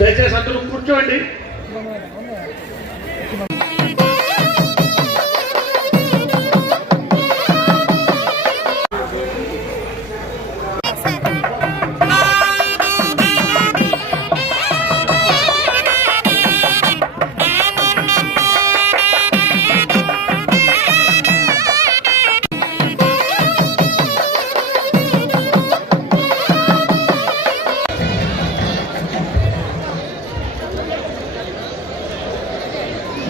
దయచేసి అందరూ కూర్చోండి.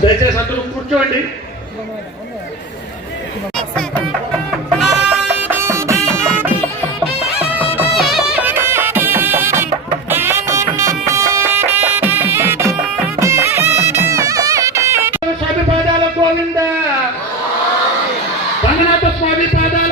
దయచేసి అందరూ కూర్చోండి. స్వామి పాదాల గోవిందా. రంగనాథ స్వామి పాదాల